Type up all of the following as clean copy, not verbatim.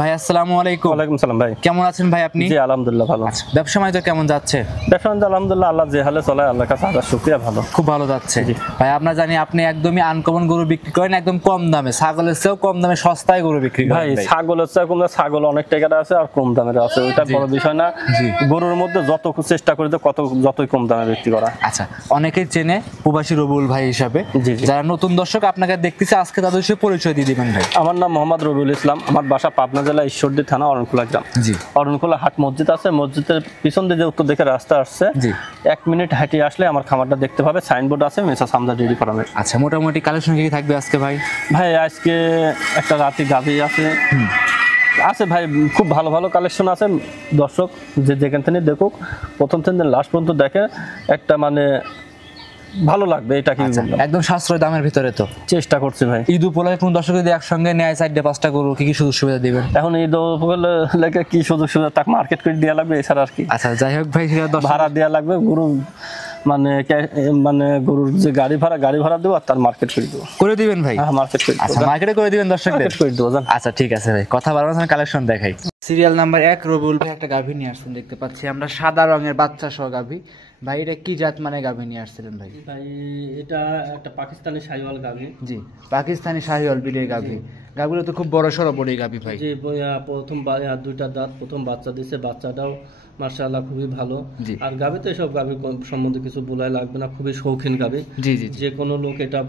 ভাই আসসালামু আলাইকুম। ওয়ালাইকুম সালাম ভাই, কেমন আছেন ভাই আপনি? জি আলহামদুলিল্লাহ ভালো। ব্যবসা বাণিজ্য কেমন যাচ্ছে? ব্যবসা বাণিজ্য আলহামদুলিল্লাহ আল্লাহ যে হালে চলে আল্লাহর কাছে হাজার শুকরিয়া, ভালো, খুব ভালো যাচ্ছে। ভাই আমরা জানি আপনি একদমই আনকমন গরু বিক্রি করেন, একদম কম দামে, ছাগলের চেয়েও কম দামে সস্তায় গরু বিক্রি করেন। ভাই ছাগলের চেয়ে কম, ছাগল অনেক টাকার আছে আর কম দামের আছে, ওইটা বড় বিষয় না। গরুর মধ্যে যত চেষ্টা করে যতই কম দামে বিক্রি করা। আচ্ছা, অনেকেই চেনে প্রবাসী রবিউল ভাই হিসাবে, যারা নতুন দর্শক আপনাকে দেখতেছে আজকে তাদের সাথে পরিচয় দিয়ে দিবেন ভাই। আমার নাম মোহাম্মদ রবিউল ইসলাম, আমার বাসা পাবনা জেলা ঈশ্বরদী থানা অরণখোলা গ্রাম। জি, অরণখোলা হাট মসজিদ আছে, মসজিদের পিছন দিকে উত্তর দিকে রাস্তা আসছে, 1 মিনিট হাঁটি আসলে আমার খামারটা দেখতে পাবে, সাইনবোর্ড আছে মেসার্স হামজা ডেইরি ফার্মের। আচ্ছা, মোটামুটি কালেকশন কি থাকবে আজকে ভাই? ভাই আজকে একটা রাতি গাভী আছে আছে ভাই, খুব ভালো ভালো কালেকশন আছে। দর্শক যে যেখান থেকে দেখুক, প্রথম থেকে লাস্ট পর্যন্ত দেখে, একটা মানে ভালো লাগবে। এটা কি একদম সাশ্রয় দামের ভিতরে তো চেষ্টা করছি ভাই। ঈদ উপলক্ষে কোন দর্শক যদি একসঙ্গে নেয় 4-5টা গরু, কি কি সুযোগ সুবিধা দিবেন? এখন ঈদ উপলক্ষে কি সুযোগ সুবিধা, তাকে মার্কেট করে দেওয়া লাগবে, এছাড়া আর কি। আচ্ছা যাই হোক ভাই, ভাড়া দেওয়া লাগবে, গরু মানে মানে গরুর যে গাড়ি ভাড়া দেবো আর তার মার্কেট করে দিবেন ভাই। হ্যাঁ মার্কেট করে, আচ্ছা মার্কেটে করে দিবেন দর্শকদের করে দেবো। আচ্ছা ঠিক আছে ভাই, কথা বাড়ানোর সময় কালেকশন দেখাই। সিরিয়াল নাম্বার 1 রবিউল ভাই একটা গাভী নিয়ে আসছেন, দেখতে পাচ্ছি আমরা সাদা রঙের বাচ্চা সহ গাভী। ভাই এটা কি জাত মানে গাভী নিয়ে আসছিলেন ভাই? ভাই এটা একটা পাকিস্তানি শাহিওয়াল গাভী। জি, পাকিস্তানি শাহিওয়াল বিলের গাভী। গাভীগুলো তো খুব বড় সড়ো বড় গাভী ভাই। জি, প্রথম দুইটা দাঁত, প্রথম বাচ্চা দিছে, বাচ্চাটাও মাশাআল্লাহ খুবই ভালো। আর গাভী তো এসব গাভীর সম্বন্ধে কিছু বলাই লাগবে না, খুবই শৌখিন গাভী। জি জি, যে কোনো লোক এটা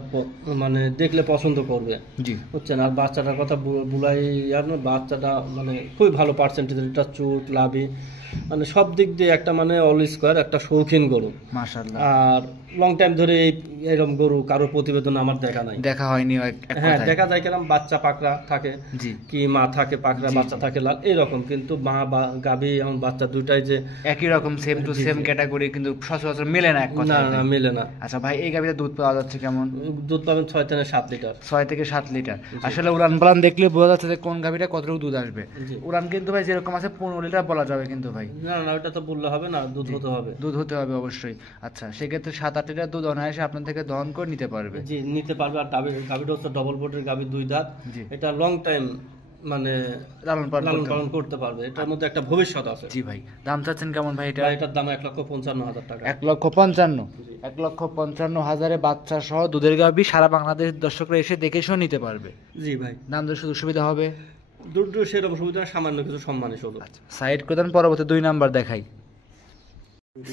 মানে দেখলে পছন্দ করবে। জি বুঝছেন। আর বাচ্চাটার কথা বুলাই আর না, বাচ্চাটা মানে খুবই ভালো পার্সেন্টেজ, এটা চুট লাভি মানে সব দিক দিয়ে একটা মানে অল স্কোয়ার একটা শৌখিন গরু মাশাআল্লাহ। আর লং টাইম ধরে এরকম গরু কারোর প্রতিবেদন আমার দেখা হয়নি। হ্যাঁ দেখা যায় কেন, বাচ্চা পাকড়া থাকে, কি মা থাকে পাকড়া, বাচ্চা থাকে লাল, এরকম। কিন্তু মা গাভী এবং বাচ্চা দুটাই যে একই রকম সেম টু সেম ক্যাটাগরি, কিন্তু সচরাচর মেলে না, এক কথা না মেলে না। আচ্ছা ভাই, এই গাভীতে দুধ পাওয়া যাচ্ছে কেমন? দুধ পাবেন 6 থেকে 7 লিটার। 6 থেকে 7 লিটার। আসলে উড়ান পালান দেখলে বোঝা যাচ্ছে যে কোন গাভীটা কতটুকু দুধ আসবে। উড়ান কিন্তু ভাই যেরকম আছে 15 লিটার বলা যাবে কিন্তু ভাই। না না, ওটা তো বললে হবে না, দুধ হতে হবে অবশ্যই। আচ্ছা, সেক্ষেত্রে 7-8 লিটার দুধ অনায়াসে আপনার থেকে দহন করে নিতে পারবে। জি নিতে পারবে। আর গাভীটা হচ্ছে ডবল বডির গাভী, 2 দাঁত। এটা লং টাইম মানে লালন পালন করতে পারবে, এটার মধ্যে একটা ভবিষ্যৎ আছে। জি ভাই, দাম চাচ্ছেন কেমন ভাই এটা? এটার দাম 1,55,000 টাকা। 1,55,000 বাচ্চা সহ দুধের গাভী, সারা বাংলাদেশের দর্শকরা এসে দেখে শুনে নিতে পারবে। জি ভাই, দাম দর সুযোগ সুবিধা হবে? দুধ সেরকম সুবিধা, সামান্য কিছু সম্মানী শুধু। সাইড করে দেন, পরবর্তী 2 নাম্বার দেখাই।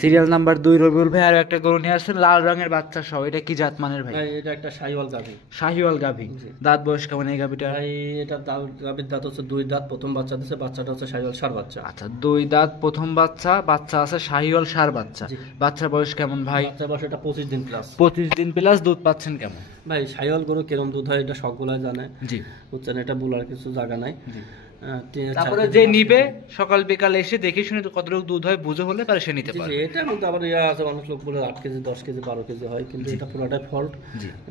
সিরিয়াল নাম্বার 2 রবিউল ভাই আর একটা গরু নিয়ে আসছেন লাল রঙের বাচ্চা সহ, এটা কি জাত মানের ভাই? এটা একটা শাহিওয়াল গাভী। শাহিওয়াল গাভী। দাঁত বয়স কেমন এই গাভীটা? ভাই এটা গাভীর দাঁত হচ্ছে 2 দাঁত, প্রথম বাচ্চা দিয়েছে, বাচ্চাটা হচ্ছে শাহিওয়াল ষাঁড় বাচ্চা। আচ্ছা, 2 দাঁত প্রথম বাচ্চা, বাচ্চা আছে শাহিওয়াল ষাঁড় বাচ্চা। বাচ্চার বয়স কেমন ভাই? বাচ্চার বয়স এটা 25 দিন প্লাস। 25 দিন প্লাস। দুধ পাচ্ছেন কেমন ভাই? শাহিওয়াল গরু কিরকম দুধ হয় এটা সকলেই জানে। জি বুঝছেন, এটা বলার কিছু জায়গা নাই। তারপরে যে নিবে সকাল বিকাল এসে দেখে শুনে কতটুকু দুধ হয় বুঝে হলে তাহলে সে নিতে পারে। এটার মধ্যে আবার আছে, অনেক লোক বলে 8 কেজি 10 কেজি 12 কেজি হয়, কিন্তু এটা পুরোটাই ফল্ট।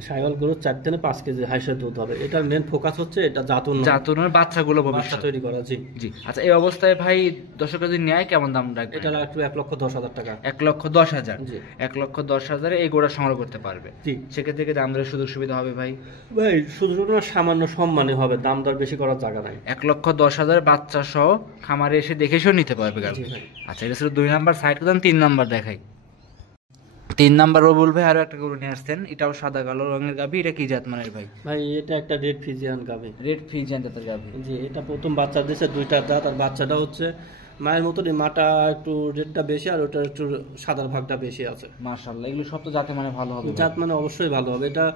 শাহিওয়াল গরু 4 থেকে 5 কেজি হাইসের দুধ হবে। এটার মেন ফোকাস হচ্ছে এটা জাতনের বাচ্চাগুলো ভবিষ্যৎ তৈরি করা। জি জি। আচ্ছা, এই অবস্থায় ভাই দর্শক যদি নেয় কেমন দাম রাখবে? এটা একটু 1,10,000 টাকা। 1,10,000। 1,10,000 এই গোড়া সংগ্রহ করতে পারবে। জি, সেক্ষেত্রে থেকে দাম দরের সুযোগ সুবিধা হবে ভাই? ভাই সুযোগ সুবিধা সামান্য সম্মানই হবে, দাম দর বেশি করার জায়গা নাই। 1,10,000 বাচ্চা সহ খামারে এসে দেখে শুনে নিতে পারবে গাভী। আচ্ছা, এটা ছিল 2 নাম্বার। সাইড করে 3 নাম্বার দেখাই। 3 নাম্বার রবিউল ভাই আরো একটা গরু নিয়ে আসছেন, এটাও সাদা কালো রঙের গাভী। এটা কি জাত মানের ভাই? ভাই এটা একটা রেড ফ্রিজিয়ান গাভী। রেড ফ্রিজিয়ান জাতের গাভী। জি, এটা প্রথম বাচ্চা দিয়েছে, 2টা দাঁত। আর বাচ্চাটা হচ্ছে মায়ের মতনই, মাটা একটু রেডটা বেশি আর ওটা একটু সাদার ভাগটা বেশি আছে। মাশাআল্লাহ, এগুলো সব তো জাতে মানে ভালো হবে। জাত মানে অবশ্যই ভালো হবে। এটা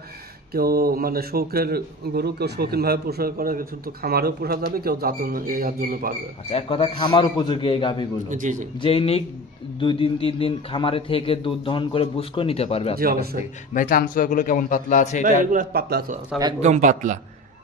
কেউ মানে শৌকের গরু, কেউ শৌখিন ভাবে পোষা করে, কিন্তু খামারেও পোষা যাবে, কেউ জাতন এর জন্য পারবে। আচ্ছা, এক কথা খামার উপযোগী এই গাভীগুলো। জি জি, যেই নিক 2 দিন 3 দিন খামারে থেকে দুধ দহন করে বুঝ করে নিতে পারবে। জি অবশ্যই ভাই। চামচুয়াগুলো কেমন পাতলা আছে? এটা এগুলো পাতলা আছে, একদম পাতলা।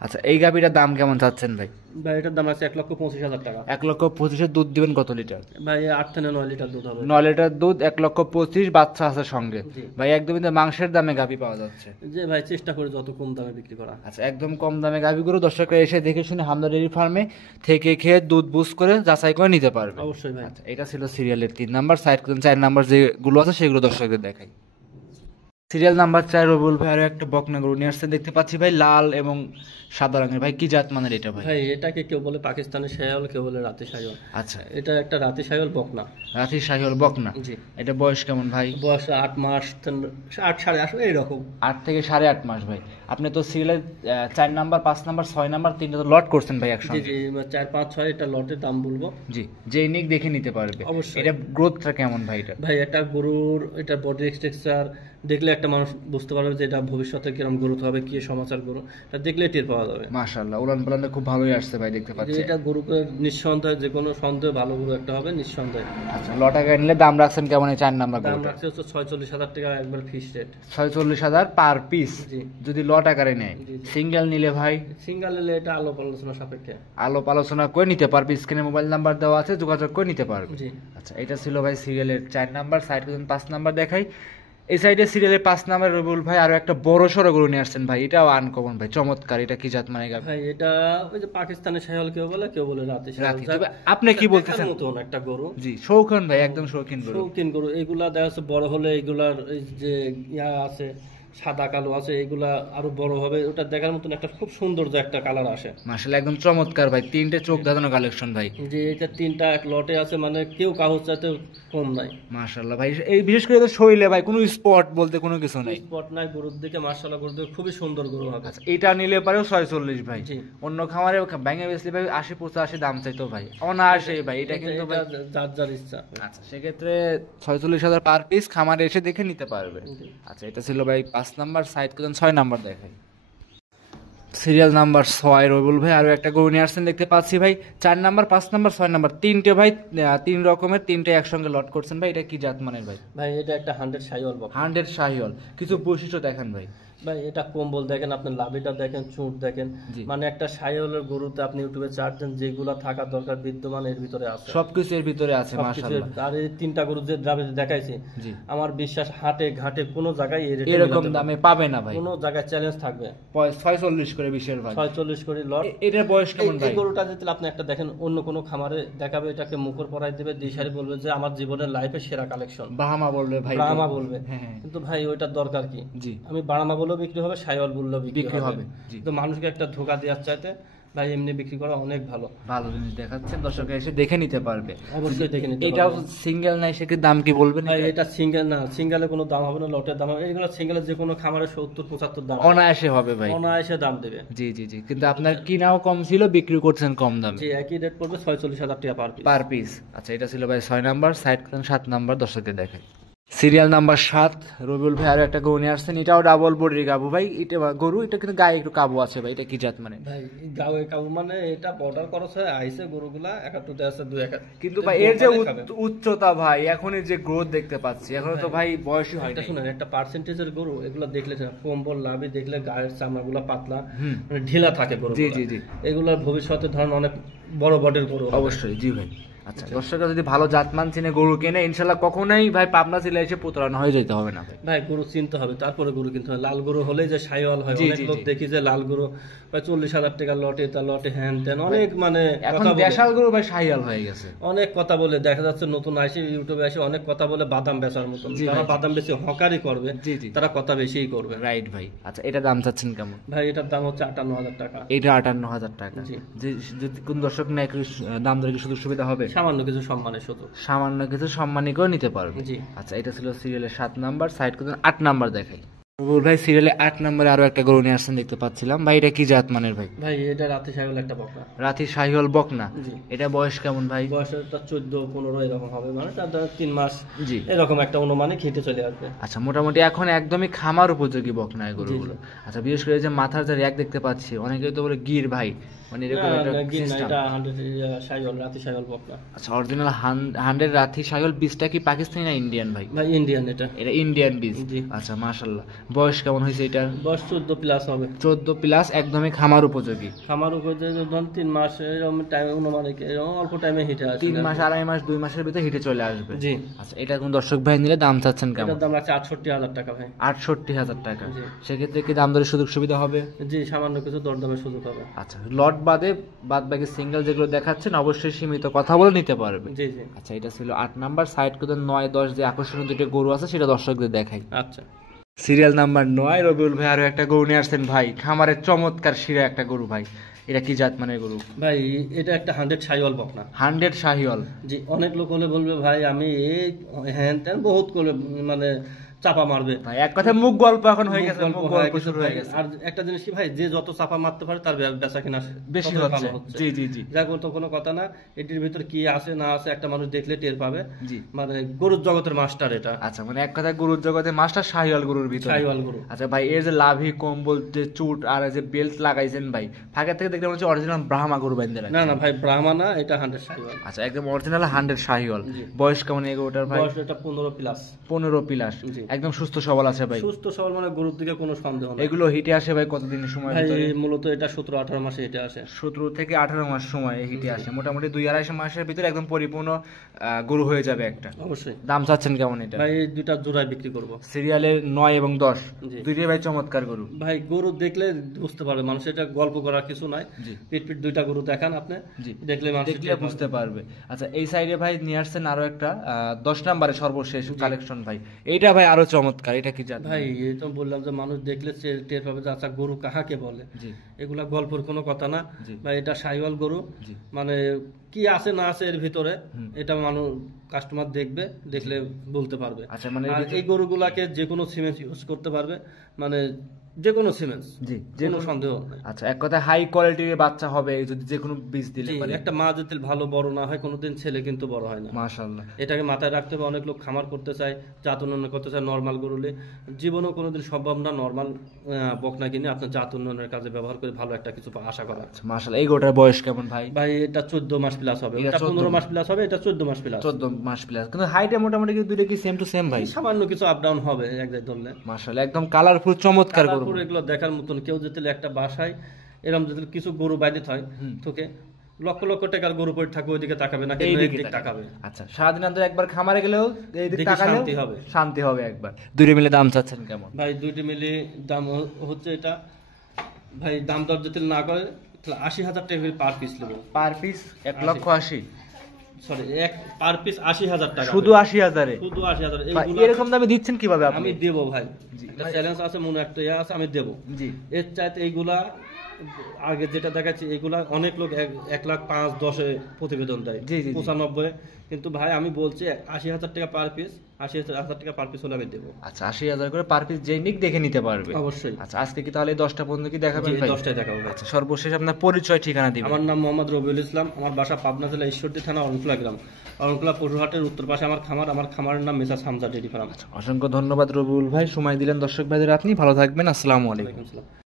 আচ্ছা, এই গাভীটার দাম কেমন চাচ্ছেন ভাই? ভাই এটার দাম আছে 1,25,000 টাকা। 1,25,000 দুধ দিবেন কত লিটার? ভাই 8 থেকে 9 লিটার দুধ হবে। 9 লিটার দুধ, 1,25,000 বাচ্চা আছে সঙ্গে। ভাই একদমই তো মাংসের দামে গাভী পাওয়া যাচ্ছে। জি ভাই, চেষ্টা করে যত কম দামে বিক্রি করা। আচ্ছা, একদম কম দামে গাভীগুলো দর্শকরা এসে দেখে শুনে হামদা ডেইরি ফার্মে থেকে খেয়ে দুধ বুঝ করে যাচাই করে নিতে পারবে। অবশ্যই ভাই। আচ্ছা, এটা ছিল সিরিয়ালের 3 নাম্বার। সাইড 4 নাম্বার যেগুলো আছে সেগুলো দর্শকদের দেখাই। সিরিয়াল নাম্বার 4 রবিউল ভাই আরো একটা বকনা গরু নিয়ে আসছে দেখতে পাচ্ছি ভাই, লাল এবং সাদা রঙের। ভাই কি জাত মানের এটা ভাই? ভাই এটাকে কেউ বলে পাকিস্তানি শাহিওয়াল, কেউ বলে রাতি শাহিওয়াল। আচ্ছা, এটা একটা রাতি শাহিওয়াল বকনা। রাতি শাহিওয়াল বকনা। জি। এটা বয়স কেমন ভাই? বয়স 8 মাস, 8 8.5 এইরকম। 8 থেকে 8.5 মাস ভাই। আপনি তো সিরিয়ালে 4 নাম্বার, 5 নাম্বার, 6 নাম্বার তিনটা তো লট করছেন ভাই জি একসঙ্গে। জি, 4 5 6 এটা লটের দাম বলবো। জি, যে নিক দেখে নিতে পারবে। অবশ্যই। এটা গ্রোথটা কেমন ভাই এটা? ভাই এটা গরুর এটা বডি স্ট্রাকচার দেখলে একটা মানুষ বুঝতে পারবে যে এটা ভবিষ্যতে কিরকম গ্রোথ হবে, কি সমাচার গরু, এটা দেখলে টের পাওয়া যাবে। মাশাআল্লাহ, উলান পালানটা খুব ভালোই আসছে ভাই দেখতে পাচ্ছি। এটা গরুকে নিঃসন্দেহে, যে কোনো সন্দেহে ভালো গরু একটা হবে নিঃসন্দেহে। আচ্ছা, লট আগে নিলে দাম রাখছেন কেমন এই 4 নাম্বার দাম গরুটা? রাখছে হচ্ছে 46,000 টাকা একবার ফিক্স রেট। 46,000 পার পিস জি। যদি লট আকারে নেয়। জি, জি। সিঙ্গেল নিলে ভাই সিঙ্গেল নিলে এটা আলোপ আলোচনা সাপেক্ষে আলোপ আলোচনা করে নিতে পারবে, স্ক্রিনে মোবাইল নাম্বার দেওয়া আছে, যোগাযোগ করে নিতে পারবে। জি। আচ্ছা, এটা ছিল ভাই সিরিয়ালের 4 নাম্বার। সাইড করুন 5 নাম্বার দেখাই। এই সাইডে সিরিয়ালের 5 নাম্বার রবিউল ভাই আরো একটা বড় সড়ো গরু নিয়ে আসছেন ভাই, এটাও আনকমন ভাই, চমৎকার। এটা কি জাত মানে গাভী? ভাই এটা ওই যে পাকিস্তানি শাহিওয়াল কেউ বলে, কেউ বলে রাতি রাতি। শাহিওয়াল। তবে আপনি কি বলতেছেন? দেখার মতন একটা গরু। জি, শৌখিন ভাই, একদম শৌখিন গরু। শৌখিন গরু এগুলা দেখা যাচ্ছে বড় হলে এগুলার এই যে ইয়া আছে সাদা কালো আছে, এগুলা আরো বড় হবে, ওটা দেখার মতন একটা খুব সুন্দর যে একটা কালার আসে। মাশাআল্লাহ, একদম চমৎকার ভাই, তিনটে চোখ দাঁড়ানো কালেকশন ভাই। যে এটা তিনটা এক লটে আছে, মানে কেউ কাগজ চাইতে কম নাই। মাশাআল্লাহ ভাই, এই বিশেষ করে তো শরীরে ভাই কোনো স্পট বলতে কোনো কিছু নাই। স্পট নাই গরুর দিকে, মাশাআল্লাহ গরুর দিকে খুবই সুন্দর গরু হবে। আচ্ছা, এটা নিলে পারেও 46 ভাই। জি। অন্য খামারে ব্যাঙে বেচলে ভাই 80-85 দাম চাইতো ভাই, অনায়াসে ভাই। এটা কিন্তু ভাই যার যার ইচ্ছা। আচ্ছা, সেক্ষেত্রে 46,000 পার পিস খামারে এসে দেখে নিতে পারবে। জি। আচ্ছা, এটা ছিল ভাই 5 নাম্বার। সাইড করে 6 নাম্বার দেখাই। সিরিয়াল নাম্বার 6 রবিউল ভাই আরো একটা গরু নিয়ে আসছেন দেখতে পাচ্ছি ভাই। 4 নাম্বার, 5 নাম্বার, 6 নাম্বার তিনটে ভাই, 3 রকমের, তিনটে একসঙ্গে লট করছেন ভাই। এটা কি জাত মানের ভাই? ভাই এটা একটা 100 শাহিওয়াল বকনা। 100 শাহিওয়াল। কিছু বৈশিষ্ট্য দেখান ভাই। ভাই এটা কম্বল দেখেন, আপনি লাভিটা দেখেন, চুট দেখেন, জি। মানে একটা শাহিওয়ালের গরুতে আপনি ইউটিউবে চার্জ দেন যেগুলা থাকা দরকার বিদ্যমান এর ভিতরে আছে। সবকিছু এর ভিতরে আছে সবকিছু মাশাআল্লাহ। আর এই তিনটা গরু যে দামে দেখাইছি, জি। আমার বিশ্বাস হাটে ঘাটে কোনো জায়গায় এই রেটে এরকম মিলাতে দামে পাবে না ভাই। কোনো জায়গায় চ্যালেঞ্জ থাকবে। 46 করে 20 ভাই। 46 করে লট। এটার বয়স কেমন এই ভাই? গরুটা যদি আপনি একটা দেখেন অন্য কোনো খামারে দেখাবে, এটাকে মুখর পরাই দেবে, দিশারি বলবে যে আমার জীবনের লাইফে সেরা কালেকশন, বাহামা বলবে ভাই। ব্রাহ্মা বলবে। হ্যাঁ, হ্যাঁ। কিন্তু ভাই ওইটার দরকার কি? জি। আমি বারামা বলেও বিক্রি হবে, শাহিওয়াল বললেও বিক্রি বিক্রি হবে, হবে। জি। তো মানুষকে একটা ধোকা দেওয়ার চাইতে ভাই এমনি বিক্রি করা অনেক ভালো। ভালো জিনিস দেখাচ্ছেন, দর্শক এসে দেখে নিতে পারবে। অবশ্যই দেখে নিতে এটাও পারবে। সিঙ্গেল নাই, সেক্ষেত্রে দাম কি বলবেন? ভাই এটা সিঙ্গেল না, সিঙ্গেলে কোনো দাম হবে না, লটের দাম হবে। এগুলো সিঙ্গেলে যে কোনো খামারে 70-75 দাম অনায়াসে হবে ভাই। অনায়াসে দাম দেবে। জি জি জি, কিন্তু আপনার কিনাও কম ছিল, বিক্রি করছেন কম দামে। যে একই রেট পড়বে 46,000 টাকা পার পিস। Per piece. আচ্ছা, এটা ছিল ভাই 6 নাম্বার। সাইড করেন 7 নাম্বার, দর্শকদের দেখাই। সিরিয়াল নাম্বার 7 রবিউল ভাই আরো একটা গরু নিয়ে আসছেন। এটাও ডাবল বডির গাবু ভাই। এটা গরু, এটা কিন্তু গায়ে একটু কাবু আছে ভাই। এটা কি জাত মানে? ভাই গাওয়ে কাবু মানে এটা বর্ডার ক্রস হয়ে আইছে গরুগুলা, একাত্তরতে আছে 2-1। কিন্তু ভাই এর যে উচ্চতা ভাই, এখনই যে গ্রোথ দেখতে পাচ্ছি, এখনো তো ভাই বয়সই হয় এটা না। শুনেন, একটা পার্সেন্টেজের গরু এগুলো দেখলে কম্বল লাভি দেখলে গায়ের চামড়াগুলো পাতলা, মানে ঢিলা থাকে গরু। জি জি জি, এগুলোর ভবিষ্যতে ধরেন অনেক বড় বডির গরু হবে। অবশ্যই। জি ভাই। আচ্ছা, দর্শকরা যদি ভালো জাতমান চিনে গরু কেনে, ইনশাল্লাহ কখনোই ভাই পাবনা জেলায় এসে প্রতারণা হয়ে যেতে হবে না ভাই। ভাই গরু চিনতে হবে, তারপরে গরু কিনতে হবে। লাল গরু হলেই যে শাহিওয়াল হয়, জি, অনেক জি, লোক জি। দেখি যে লাল গরু ভাই 40,000 টাকা লটে, তা লটে হ্যান ত্যান অনেক মানে এখন কথা বলে। দেশাল গরু ভাই শাহিয়াল হয়ে গেছে। অনেক কথা বলে দেখা যাচ্ছে, নতুন আসে ইউটিউবে আসে অনেক কথা বলে বাদাম বেচার মতন। জি যারা ভাই। বাদাম বেশি হকারি করবে, জি জি, তারা কথা বেশিই করবে। রাইট ভাই। আচ্ছা, এটা দাম চাচ্ছেন কেমন? ভাই এটার দাম হচ্ছে 58,000 টাকা। এটা 58,000 টাকা। জি। যদি কোন দর্শক নেয়, একটু দাম দরে কি সুযোগ সুবিধা হবে? সামান্য কিছু সম্মানের শুধু। সামান্য কিছু সম্মানী করে নিতে পারবে। জি। আচ্ছা, এটা ছিল সিরিয়ালের 7 নাম্বার। সাইড করে 8 নাম্বার দেখাই। রবিউল ভাই সিরিয়ালে 8 নম্বরে আরো একটা গরু নিয়ে আসছেন দেখতে পাচ্ছিলাম ভাই। এটা কি জাত মানের ভাই? ভাই এটা রাতে শাহিওয়াল একটা বকনা। রাতি শাহিওয়াল বকনা। জি। এটা বয়স কেমন ভাই? বয়সটা 14-15 এরকম হবে, মানে তার 3 মাস জি। এরকম একটা অনুমানিক হেঁটে চলে আসবে। আচ্ছা, মোটামুটি এখন একদমই খামার উপযোগী বকনা এই গরুগুলো। আচ্ছা, বিশেষ করে যে মাথার যে র্যাক দেখতে পাচ্ছি, অনেকেই তো বলে গির ভাই, মানে এরকম একটা সিস্টেম। এটা 100 শাহিওয়াল, রাতে শাহিওয়াল বকনা। আচ্ছা, অরিজিনাল 100 রাতি শাহিওয়াল বীজটা কি পাকিস্তানি না ইন্ডিয়ান ভাই? ভাই ইন্ডিয়ান এটা। এটা ইন্ডিয়ান বীজ। জি। আচ্ছা, মাশাআল্লাহ। বয়স কেমন হয়েছে এটা? বয়স 14 প্লাস হবে। 14 প্লাস, একদমই খামার উপযোগী। খামার উপর যে ধরুন 3 মাস এরকম টাইম অনুমানিক, এরকম অল্প টাইমে হিটে আসবে। 3 মাস, 2.5 মাস, 2 মাসের ভিতরে হিটে চলে আসবে। জি। আচ্ছা, এটা কোন দর্শক ভাই নিলে দাম চাচ্ছেন কেমন? এটার দাম রাখছে 68,000 টাকা ভাই। 68,000 টাকা। জি। সেক্ষেত্রে কি দাম দরে সুযোগ সুবিধা হবে? জি, সামান্য কিছু দরদামের সুযোগ হবে। আচ্ছা, লট বাদে বাদ বাকি সিঙ্গেল যেগুলো দেখাচ্ছেন অবশ্যই সীমিত কথা বলে নিতে পারবে। জি জি। আচ্ছা, এটা ছিল 8 নাম্বার। সাইড করে 9, 10 যে আকর্ষণীয় দুটো গরু আছে সেটা দর্শকদের দেখাই। আচ্ছা। সিরিয়াল নাম্বার 9 রবিউল ভাই আরো একটা গরু নিয়ে আসছেন ভাই, খামারের চমৎকার শিরা একটা গরু ভাই। এটা কি জাত মানের গরু ভাই? এটা একটা 100 শাহিওয়াল বকনা। 100 শাহিওয়াল। জি, অনেক লোক হলে বলবে ভাই আমি এই হ্যান ত্যান বহুত করে মানে চাপা মারবে ভাই এক কথা মুখ গল্প এখন হয়ে গেছে, গল্প মুখ হয়ে গল্প গেছে শুরু হয়ে ভাই। গেছে। আর একটা জিনিস কি ভাই, যে যত চাপা মারতে পারে তার বেচা কিনা বেশি ততই হচ্ছে। ভালো জি জি জি যাক তো কোনো কথা না, এটির ভিতর কি আছে না আছে একটা মানুষ দেখলে টের পাবে। জি। মানে গরুর জগতের মাস্টার এটা। আচ্ছা, মানে এক কথা গরুর জগতে মাস্টার শাহিওয়াল গরুর ভিতরে। শাহিওয়াল গরু। আচ্ছা ভাই, এর যে লাভি কম্বল যে চুট আর এই যে বেল্ট লাগাইছেন ভাই, ফাঁকা থেকে দেখতে মনে হচ্ছে অরিজিনাল ব্রাহ্মা গরু বাইন্দে না না ভাই, ব্রাহ্মা না, এটা 100 শাহিওয়াল। আচ্ছা, একদম অরিজিনাল 100 শাহিওয়াল। জি। বয়স কেমন এই গরুটার ভাই? বয়স এটা 15 প্লাস। 15 প্লাস। জি। একদম সুস্থ সবল আছে ভাই। সুস্থ সবল, মানে গরুর দিকে কোনো সন্দেহ নেই। এগুলো হিটে আসে ভাই কতদিনের সময়? ভাই মূলত এটা 17-18 মাসে এটা আসে। 17 থেকে 18 মাস সময় হিটে আসে, মোটামুটি 2-2.5 মাসের ভিতরে একদম পরিপূর্ণ গরু হয়ে যাবে একটা। অবশ্যই। দাম চাচ্ছেন কেমন এটা? ভাই এই দুইটা জোড়ায় বিক্রি করব। সিরিয়ালের 9 এবং 10 জি। দুইটাই ভাই চমৎকার গরু। ভাই গরু দেখলে বুঝতে পারবে মানুষ, এটা গল্প করার কিছু নাই। জি। পিট দুইটা গরু দেখান আপনি, জি। দেখলে মানুষ দেখলে বুঝতে পারবে। আচ্ছা, এই সাইডে ভাই নিয়ে আসছেন আরো একটা 10 নম্বরে সর্বশেষ কালেকশন ভাই। এইটা ভাই আরো চমৎকার, এটা কি জাত? ভাই এই তো বললাম যে মানুষ দেখলে টের পাবে যে আচ্ছা গরু কাহাকে বলে। জি এগুলা গল্পের কোনো কথা না। জি। ভাই এটা শাহিওয়াল গরু। জি। মানে কি আছে না আছে এর ভিতরে, এটা মানুষ কাস্টমার দেখবে, দেখলে বলতে পারবে। আচ্ছা, মানে আর এই গরুগুলাকে যে কোনো সিমেন্ট ইউজ করতে পারবে, মানে যে কোনো সিমেন্ট, জি কোনো সন্দেহ নাই। আচ্ছা, এক কথা হাই কোয়ালিটির বাচ্চা হবে যদি যে কোনো বীজ দিলে জি, পারে। একটা মা যদি ভালো বড় না হয় কোনোদিন ছেলে কিন্তু বড় হয় না। মাশাআল্লাহ। এটাকে মাথায় রাখতে হবে। অনেক লোক খামার করতে চায়, জাত উন্নয়ন করতে চায় নর্মাল গরুলে, জীবনেও কোনোদিন সম্ভব না নর্মাল বকনা কিনে আপনার জাত উন্নয়নের কাজে ব্যবহার করে ভালো একটা কিছু আশা করা। মাশাআল্লাহ। এই গোটার বয়স কেমন ভাই? ভাই এটা 14 মাস প্লাস হবে। এটা এটা 15 মাস প্লাস হবে, এটা 14 মাস প্লাস। 14 মাস প্লাস, কিন্তু হাইটে মোটামুটি কি দুইটা কি সেম টু সেম ভাই? সামান্য কিছু আপ ডাউন হবে এক জায়গায় ধরলে। মাশাআল্লাহ, একদম কালারফুল চমৎকার গরু। তারপর এগুলো দেখার মতন। কেউ যদি একটা বাসায় এরকম যদি কিছু গরু বাইরে হয় তোকে লক্ষ লক্ষ টাকার গরু পড়ে থাকবে, ওইদিকে তাকাবে না, এই কিন্তু দিকে এইদিকে তাকাবে। আচ্ছা, সারাদিন আন্তর একবার খামারে গেলেও এই দিকে দেখি তাকালেও শান্তি হবে। শান্তি হবে একবার। দুইটা মিলে দাম চাচ্ছেন কেমন? ভাই দুইটি মিলে দাম হচ্ছে এটা, ভাই দাম দর যদি না করে তাহলে 80,000 টাকা পার পিস নেবো। Per piece 1,80,000? সরি, এক পার পিস 80,000 টাকা। শুধু 80,000-এ? শুধু 80,000। এরকম দামে দিচ্ছেন কিভাবে আপনি? আমি দেবো ভাই, জি। এটা চ্যালেঞ্জ আছে, মনে একটা ইয়ে আছে, আমি দেবো। জি। এর চাইতে এইগুলা আগে যেটা দেখাচ্ছি এগুলা অনেক লোক 1,05,10-এ প্রতিবেদন দেয়, জি, জি, জি। 95। কিন্তু ভাই আমি বলছি 80,000 টাকা পার পিস, 80,000 টাকা পার পিস হলে আমি দেবো। আচ্ছা, 80,000 করে পার পিস যেই নিক দেখে নিতে পারবে। অবশ্যই। আচ্ছা, আজকে কি তাহলে 10টা পর্যন্ত কি দেখাবেন জি, ভাই? 10টায় দেখাবো ভাই। আচ্ছা, সর্বশেষ আপনার পরিচয় ঠিকানা দিবেন। আমার নাম মোহাম্মদ রবিউল ইসলাম, আমার বাসা পাবনা জেলা ঈশ্বরদী থানা অরণকুলা গ্রাম। অরণকুলা পশুহাটের উত্তর পাশে আমার খামার। আমার খামারের নাম মেসার্স হামজা ডেইরি ফার্ম। অসংখ্য ধন্যবাদ রবিউল ভাই, সময় দিলেন দর্শক ভাইদের। আপনি ভালো থাকবেন। আসসালামু আলাইকুম। ওয়ালাইকুম আসসালাম।